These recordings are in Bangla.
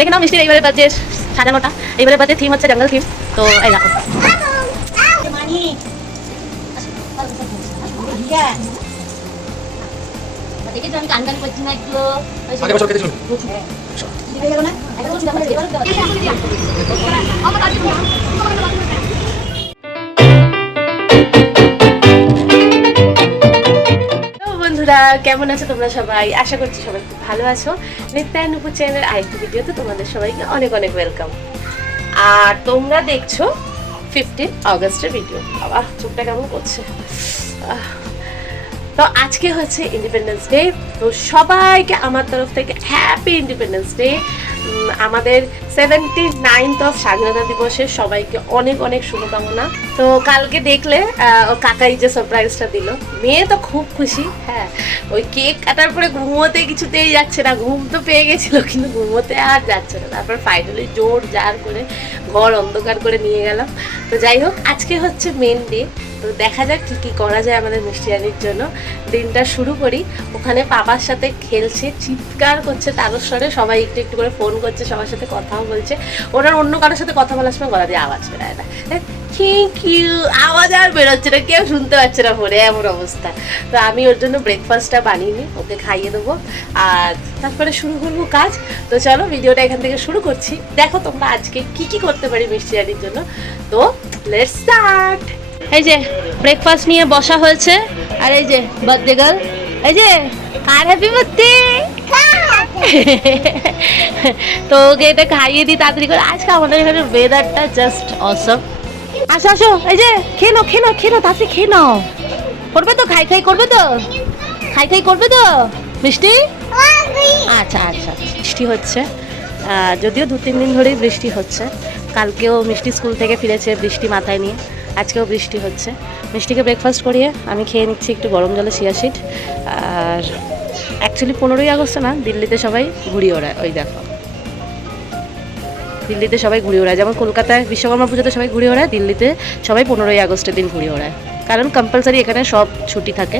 দেখে নাও মিষ্টির এইবারের বার্থডে সাজানোটা। এইবারের বার্থডে থিম হচ্ছে জঙ্গল থিম। তো এই দেখো দেখেছো আমি কান কান করছি না একটু। আগের বছর কেটেছিল। বন্ধুরা কেমন আছো তোমরা সবাই? আশা করছি সবাই খুব ভালো আছো। নিত্যানুপুর চ্যানেলের আরেকটি ভিডিওতে তোমাদের সবাইকে অনেক অনেক ওয়েলকাম। আর তোমরা দেখছো 15 আগস্টের ভিডিও। বাবা চোখটা কেমন করছে। তো আজকে হচ্ছে ইন্ডিপেন্ডেন্স ডে। তো সবাইকে আমার তরফ থেকে হ্যাপি ইন্ডিপেন্ডেন্স ডে। আমাদের 79th অফ স্বাধীনতা দিবসের সবাইকে অনেক অনেক শুভকামনা। তো কালকে দেখলে ওর কাকাই যে সারপ্রাইজটা দিল, মেয়ে তো খুব খুশি। হ্যাঁ, ওই কেক কাটার পরে ঘুমোতে কিছুতেই যাচ্ছে না, ঘুম তো পেয়ে গেছিল কিন্তু ঘুমোতে আর যাচ্ছে না। তারপর ফাইনালি জোর জার করে ঘর অন্ধকার করে নিয়ে গেলাম। তো যাই হোক, আজকে হচ্ছে মেন ডে। তো দেখা যাক কী কী করা যায় আমাদের মিষ্টিয়ানির জন্য। দিনটা শুরু করি। ওখানে পাপার সাথে খেলছে, চিৎকার করছে তারস্বরে, সবাই একটু একটু করে ফোন করছে, সবার সাথে কথাও বলছে। ওনার অন্য কারোর সাথে কথা বলার সময় গলা দিয়ে আওয়াজ বেরোয় না, থ্যাংক ইউ আওয়াজ আর বেরোচ্ছে না, কেউ শুনতে পাচ্ছে না ফোনে, এমন অবস্থা। তো আমি ওর জন্য ব্রেকফাস্টটা বানিয়ে নিই, ওকে খাইয়ে দেবো, আর তারপরে শুরু করবো কাজ। তো চলো ভিডিওটা এখান থেকে শুরু করছি। দেখো তোমরা আজকে কি কি করতে পারি মিষ্টিয়ানির জন্য। তো লেটস স্টার্ট। এই যে ব্রেকফাস্ট নিয়ে বসা হয়েছে, আর এই যে বার্থডে গার্ল, এই যে আর হ্যাপি বার্থডে। তো ওকে এটা খাইয়ে দিই তাড়াতাড়ি করে। আজকে আমাদের এখানে ওয়েদারটা জাস্ট অসম। আসো আসো, এই যে খেয়ে নাও খেয়ে নাও খেয়ে নাও, তাড়াতাড়ি খেয়ে নাও। করবে তো খাই খাই করবে তো, খাই খাই করবে তো মিষ্টি? আচ্ছা আচ্ছা, বৃষ্টি হচ্ছে, যদিও 2-3 দিন ধরেই বৃষ্টি হচ্ছে। কালকেও মিষ্টি স্কুল থেকে ফিরেছে বৃষ্টি মাথায় নিয়ে, আজকেও বৃষ্টি হচ্ছে। মিষ্টিকে ব্রেকফাস্ট করিয়ে আমি খেয়ে নিচ্ছি একটু গরম জলে চিয়াশিড। আর অ্যাকচুয়ালি 15ই আগস্ট না, দিল্লিতে সবাই ঘুড়ি ওড়ায়। ওই দেখো দিল্লিতে সবাই ঘুড়ি ওড়ায়, যেমন কলকাতায় বিশ্বকর্মা পুজোতে সবাই ঘুড়ি ওড়ায়, দিল্লিতে সবাই 15ই আগস্টের দিন ঘুড়ি ওড়ায়, কারণ কম্পালসারি এখানে সব ছুটি থাকে,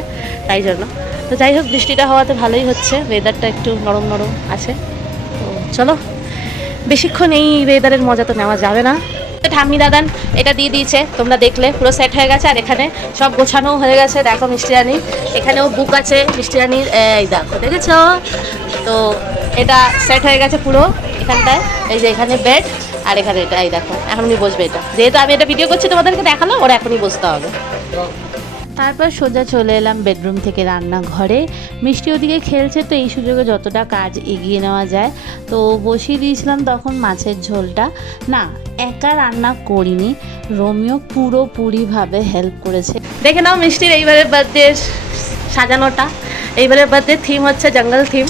তাই জন্য। তো যাই হোক, বৃষ্টিটা হওয়াতে ভালোই হচ্ছে, ওয়েদারটা একটু নরম নরম আছে। তো চলো, বেশিক্ষণ এই ওয়েদারের মজা তো নেওয়া যাবে না। ঠাম্মি দাদান এটা দিয়ে দিয়েছে, তোমরা দেখলে পুরো সেট হয়ে গেছে। আর এখানে সব গোছানো হয়ে গেছে, দেখো মিষ্টিয়ানি এখানেও বুক আছে মিষ্টিয়ানির, এই দেখো দেখেছো। তো এটা সেট হয়ে গেছে পুরো এখানটায়। এই যে এখানে বেড, আর এখানে এটা, এই দেখো এখনই বসবে। এটা যেহেতু আমি এটা ভিডিও করছি তোমাদেরকে দেখালো, ওরা এখনই বসতে হবে। তারপর সোজা চলে এলাম বেডরুম থেকে রান্নাঘরে। মিষ্টি ওদিকে খেলছে, তো এই সুযোগে যতটা কাজ এগিয়ে নেওয়া যায়। তো বসিয়ে দিয়েছিলাম তখন মাছের ঝোলটা। না, একা রান্না করিনি, রোমিও পুরোপুরিভাবে হেল্প করেছে। দেখে নাও মিষ্টির এইবারের বার্থডে সাজানোটা। এইবারের বার্থডে থিম হচ্ছে জঙ্গল থিম।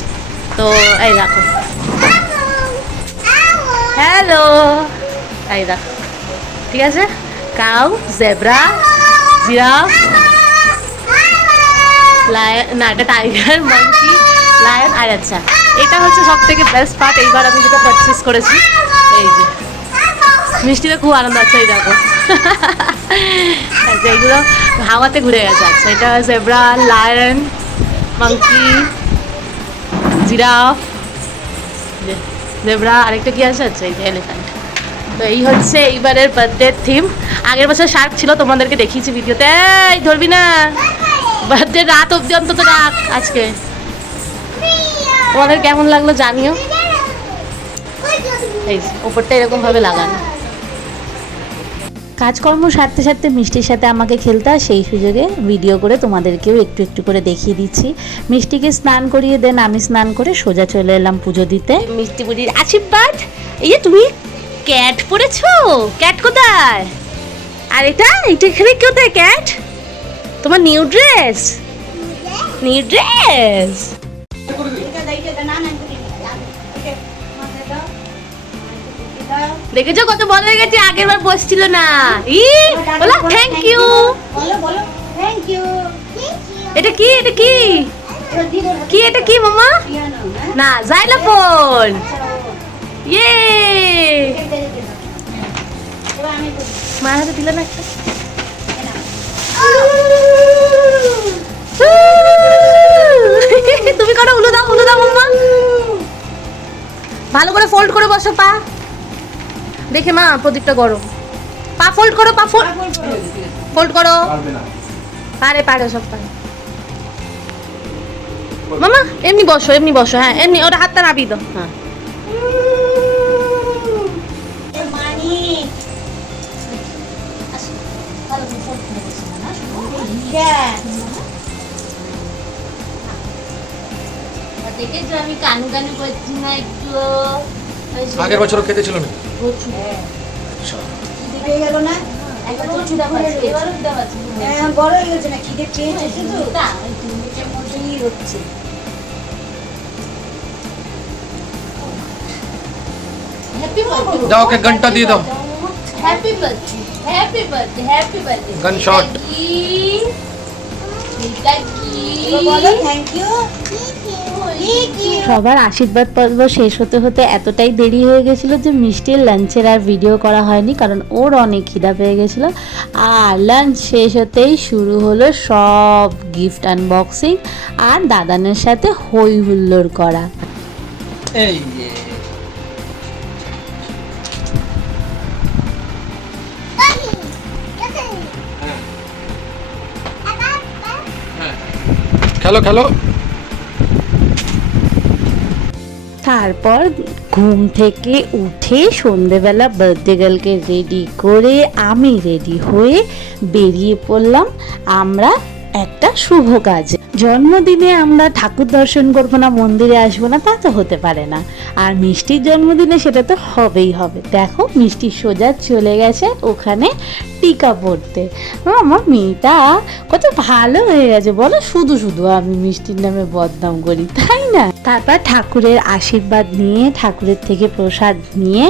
তো এই দেখো, হ্যালো, এই দেখো, ঠিক আছে, কাউ, জেব্রা, জিরাফ, লায়ন, না এটা টাইগার, মাঙ্কি, লায়ন। আর আচ্ছা, এটা হচ্ছে সব থেকে বেস্ট পার্ট, এইবার আমি যেটা পারচেস করেছি। এই যে মিষ্টিতে খুব আনন্দ আছে, এই দেখো এইগুলো হাওয়াতে ঘুরে গেছে। আচ্ছা, এটা zebra, lion, monkey, giraffe, zebra, আরেকটা কি আছে? আচ্ছা, এই যে এলিফ্যান্ট। তো এই হচ্ছে এইবারের বার্থডে থিম। আগের বছর শার্ক ছিল, তোমাদেরকে দেখিয়েছি ভিডিওতে। এই ধরবি না, বার্থডে রাত অবধি অন্তত রাখ আজকে। তোমাদের কেমন লাগলো জানিও। এই ওপরটা এরকম ভাবে লাগানো। কাজকর্ম সারতে সারতে মিষ্টির সাথে আমাকে খেলতে, আর সেই সুযোগে ভিডিও করে তোমাদেরকেও একটু একটু করে দেখিয়ে দিচ্ছি। মিষ্টিকে স্নান করিয়ে দেন, আমি স্নান করে সোজা চলে এলাম পুজো দিতে। মিষ্টি বুড়ির আশীর্বাদ। এই যে তুমি ক্যাট পরেছো, ক্যাট কোথায়? আর এটা এখানে কোথায় ক্যাট? তোমার নিউ ড্রেস, নিউ ড্রেস। দেখেছো কত বড় হয়ে গেছে, আগের বার বসছিল না। ই বলো থ্যাংক ইউ, বলো থ্যাংক ইউ। এটা কি, এটা কি কি, এটা কি মামা? না, জাইলোফোন। ইয়ে, মার হাতে দিল না একটা। তুমি করো, উলু দাও মাম্মা। ভালো করে ফোল্ড করে বসো পা দেখে মা প্রদীপটা গরম পা ফোল্ড করো ফোল্ড করো পারে সব পারে মামা এমনি বসো হ্যাঁ এমনি ওটা হাতটা নাবিয়ে দাও হ্যাঁ দেখেছো আমি কানু করছি না একটু আগের বছর খেতে ছিল না আচ্ছা গেল না এবারও খিদা পাচ্ছে বড় হয়ে গেছে না খিদে পেয়েছে শুধু মিনিটের মধ্যেই হচ্ছে হ্যাপি বার্থডে जाओ के घंटा दिए दो হ্যাপি বার্থডে गन शॉट বলো থ্যাংক ইউ সবার আশীর্বাদ পর্ব শেষ হতে হতে এতটাই দেরি হয়ে গেছিলো যে মিষ্টির লাঞ্চের আর ভিডিও করা হয়নি, কারণ ওর অনেক খিদা পেয়ে গেছিলো। আর লাঞ্চ শেষ হতেই শুরু হলো সব গিফট আনবক্সিং আর দাদানের সাথে হই হুল্লোড় করা। এই খেলো খেলো তারপর ঘুম থেকে উঠে সন্ধেবেলা বার্থডে গার্লকে রেডি করে আমি রেডি হয়ে বেরিয়ে পড়লাম আমরা একটা শুভ কাজে। জন্মদিনে আমরা ঠাকুর দর্শন করবো না, মন্দিরে আসবো না, তা তো হতে পারে না। আর মিষ্টির জন্মদিনে সেটা তো হবেই হবে। দেখো মিষ্টি সোজা চলে গেছে ওখানে টিকা পড়তে। আমার মেয়েটা কত ভালো হয়ে গেছে বলো, শুধু শুধু আমি মিষ্টির নামে বদনাম করি, তাই না? তারপর ঠাকুরের আশীর্বাদ নিয়ে, ঠাকুরের থেকে প্রসাদ নিয়ে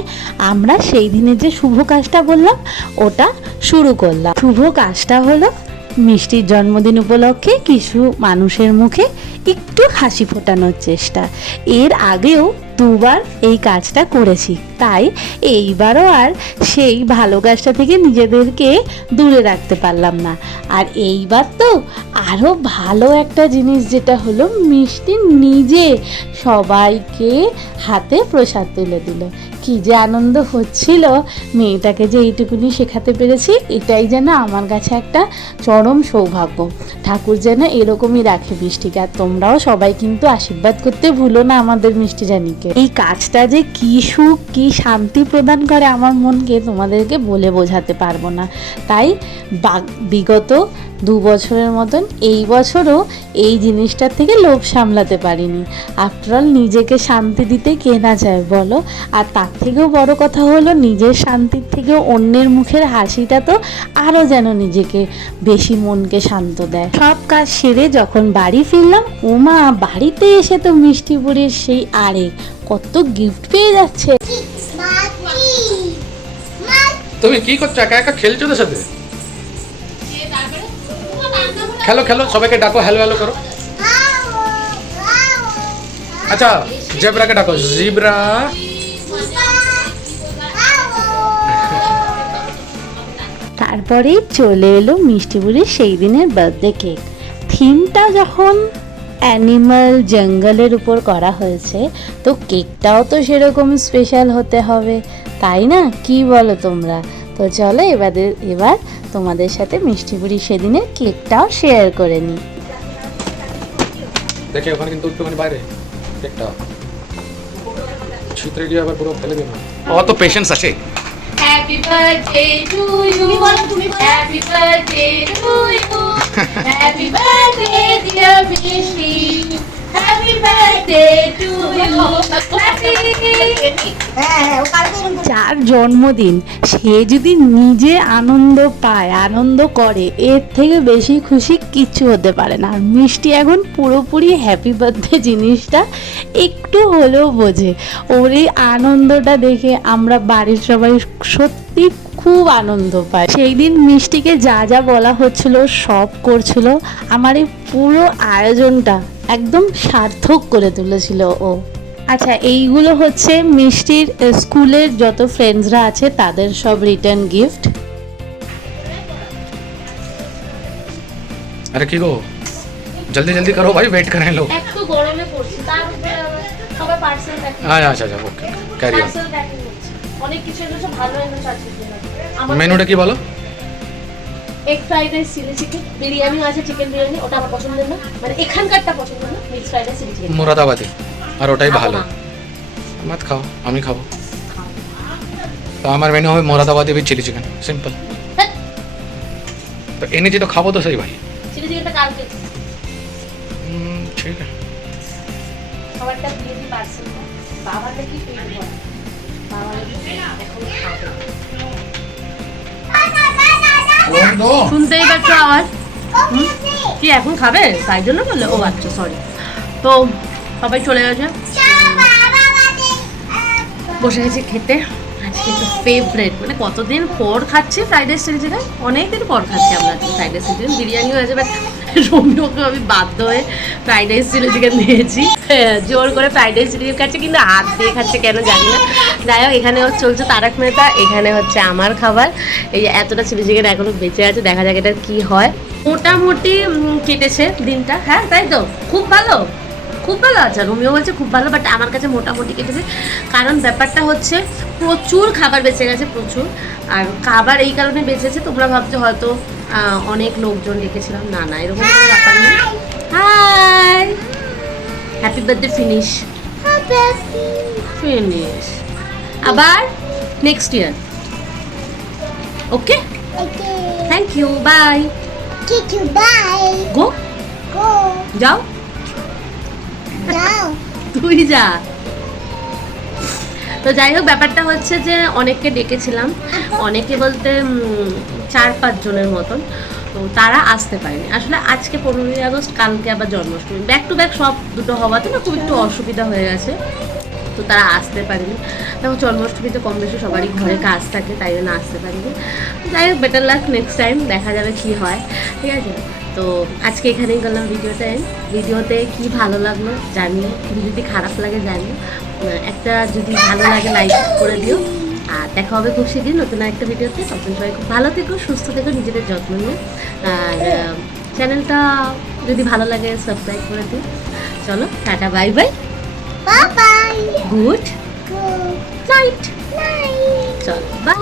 আমরা সেই দিনের যে শুভ কাজটা বললাম ওটা শুরু করলাম। শুভ কাজটা হলো মিষ্টির জন্মদিন উপলক্ষে কিছু মানুষের মুখে একটু হাসি ফোটানোর চেষ্টা। এর আগেও দুবার এই কাজটা করেছি, তাই এইবারও আর সেই ভালো কাজটা থেকে নিজেদেরকে দূরে রাখতে পারলাম না। আর এইবার তো আরও ভালো একটা জিনিস, যেটা হলো মিষ্টি নিজে সবাইকে হাতে প্রসাদ তুলে দিল। কি যে আনন্দ হচ্ছিল, মেয়েটাকে যে এইটুকুনি শেখাতে পেরেছি এটাই যেন আমার কাছে একটা চরম সৌভাগ্য। ঠাকুর যেন এরকমই রাখে মিষ্টিকে। আর তোমরাও সবাই কিন্তু আশীর্বাদ করতে ভুলো না আমাদের মিষ্টি রানীকে। এই কাজটা যে কি সুখ, কি শান্তি প্রদান করে আমার মনকে, তোমাদেরকে বলে বোঝাতে পারবো না। তাই বিগত 2 বছরের মতন এই বছরও এই জিনিসটার থেকে লোভ সামলাতে পারিনি। আফটারঅল নিজেকে শান্তি দিতে কে না চায় বলো? আর তার থেকেও বড় কথা হলো নিজের শান্তির থেকেও অন্যের মুখের হাসিটা তো আরও যেন নিজেকে বেশি মনকে শান্ত দেয়। সব কাজ সেরে যখন বাড়ি ফিরলাম, ওমা বাড়িতে এসে তো মিষ্টি বুড়ির সেই আরেক কত গিফট পেয়ে যাচ্ছে। তুমি কি করছো? একা একা খেলছো ওদের সাথে? খেলো খেলো, সবাইকে ডাকো, হ্যালো হ্যালো করো। আচ্ছা জেব্রাকে ডাকো, জিব্রা। তারপরেই চলে এলো মিষ্টি বুড়ির সেই দিনের বার্থডে কেক। থিমটা যখন অ্যানিমাল জঙ্গলের উপর করা হয়েছে, তো কেকটাও তো সেরকম স্পেশাল হতে হবে, তাই না? কি বলো তোমরা? তো চলো এবার তোমাদের সাথে মিষ্টি বুড়ির সেদিনের কেকটাও শেয়ার করে নিই। দেখে ওখানে কিন্তু একটুখানি বাইরে কেকটা ছিটরে গিয়ে আবার পুরো ফেলে দেবে। অত পেশেন্স আছে। Happy birthday to you, happy birthday to you, happy birthday dear Mishti, happy birthday to you. যার জন্মদিন সে যদি নিজে আনন্দ পায়, আনন্দ করে, এর থেকে বেশি খুশি কিচ্ছু হতে পারে না। আর মিষ্টি এখন পুরোপুরি হ্যাপি বার্থডে জিনিসটা একটু হলেও বোঝে। ওর এই আনন্দটা দেখে আমরা বাড়ির সবাই সত্যি খুব আনন্দ পায়। সেই দিন মিষ্টিকে যা যা বলা হচ্ছিল সব করছিল। আমার এই পুরো আয়োজনটা একদম সার্থক করে তুলেছিল ও। আচ্ছা, এইগুলো হচ্ছে মিষ্টির স্কুলের যত ফ্রেন্ডসরা আছে তাদের সব রিটার্ন গিফট। अरे की गो जल्दी जल्दी करो भाई, वेट कर रहे हैं लोग। একটু গরমে পড়ছি, তার উপরে সবাই পার্সেল প্যাকিং, আচ্ছা আচ্ছা okay carry on. Parcel packing হচ্ছে। অনেক কিছু এনেছো, ভালো এনেছো আজকের জন্য। আমার মেনুটা কি বলো? Egg fried rice, chilli chicken, বিরিয়ানিও আছে, চিকেন বিরিয়ানি, ওটা আমার পছন্দের না, মানে এখানকারটা পছন্দ না, mix fried rice, chilli chicken. Moradabadi, আর ওটাই ভালো। মত খাও, আমি খাবো। তো আমার মেনু হবে মুরাদাবাদি উইথ চিলি চিকেন, সিম্পল। তো এনেছি তো খাবো তো সেই ভাই। চিলি চিকেনটা কালকে ঠিক আছে। খাবারটা দিয়ে দিই পার্সেলটা। বাবার নাকি পেট ভরা, বাবা নাকি এখন খাবে। শুনতেই পাচ্ছ আওয়াজ? কি এখন খাবে তাই জন্য বললে? ও আচ্ছা সরি। তো সবাই চলে গেছে, বসে গেছি খেতে। আজকে তো ফেভারেট, মানে কতদিন পর খাচ্ছি ফ্রাইড রাইস চিলি চিকেন, অনেকদিন পর খাচ্ছি আমরা আজকে ফ্রাইড রাইস চিলি চিকেন। বিরিয়ানিও আছে, বাট রোমিওকে আমি বাধ্য হয়ে ফ্রাইড রাইস চিলি চিকেন দিয়েছি। জোর করে ফ্রাইড রাইস চিলি চিকেন খাচ্ছে, কিন্তু হাত দিয়ে খাচ্ছে কেন জানি না। যাই হোক, এখানে চলছে তারক মেহতা, এখানে হচ্ছে আমার খাবার। এই এতটা চিলি চিকেন এখনো বেঁচে আছে, দেখা যাক এটা কি হয়। মোটামুটি কেটেছে দিনটা, হ্যাঁ তাই তো, খুব ভালো, খুব ভালো আছে। রোমিও বলছে খুব ভালো, বাট আমার কাছে মোটামুটি কেটেছে। কারণ ব্যাপারটা হচ্ছে প্রচুর খাবার বেঁচে গেছে, প্রচুর। আর খাবার এই কারণে বেঁচেছে, তোমরা ভাবছো হয়তো অনেক লোকজন ডেকেছিলাম, না না এরকম কোনো ব্যাপার নেই। Hi, happy birthday finish, finish, আবার next year. Okay, thank you, bye, go, যাও, তুই যা। তো যাই হোক, ব্যাপারটা হচ্ছে যে অনেককে ডেকেছিলাম, অনেকে বলতে 4-5 জনের মতন। তো তারা আসতে পারেনি আসলে। আজকে 15ই আগস্ট, কালকে আবার জন্মাষ্টমী, ব্যাক টু ব্যাক সব দুটো হওয়াতে না খুব একটু অসুবিধা হয়ে গেছে, তো তারা আসতে পারেনি। দেখো জন্মাষ্টমীতে কম বেশি সবারই ঘরে কাজ থাকে, তাই জন্য আসতে পারিনি। যাই হোক, বেটার লাক নেক্সট টাইম, দেখা যাবে কি হয়, ঠিক আছে। তো আজকে এখানেই গেলাম ভিডিওটা। ভিডিওতে কি ভালো লাগলো জানিও, যদি খারাপ লাগে জানিও। একটা যদি ভালো লাগে লাইক করে দিও। আর দেখা হবে খুব শীঘ্রই নতুন একটা ভিডিওতে। তখন সবাই খুব ভালো থেকো, সুস্থ থেকো, নিজেদের যত্ন নিও। আর চ্যানেলটা যদি ভালো লাগে সাবস্ক্রাইব করে দিও। চলো tata, bye bye, good night, চলো বাই।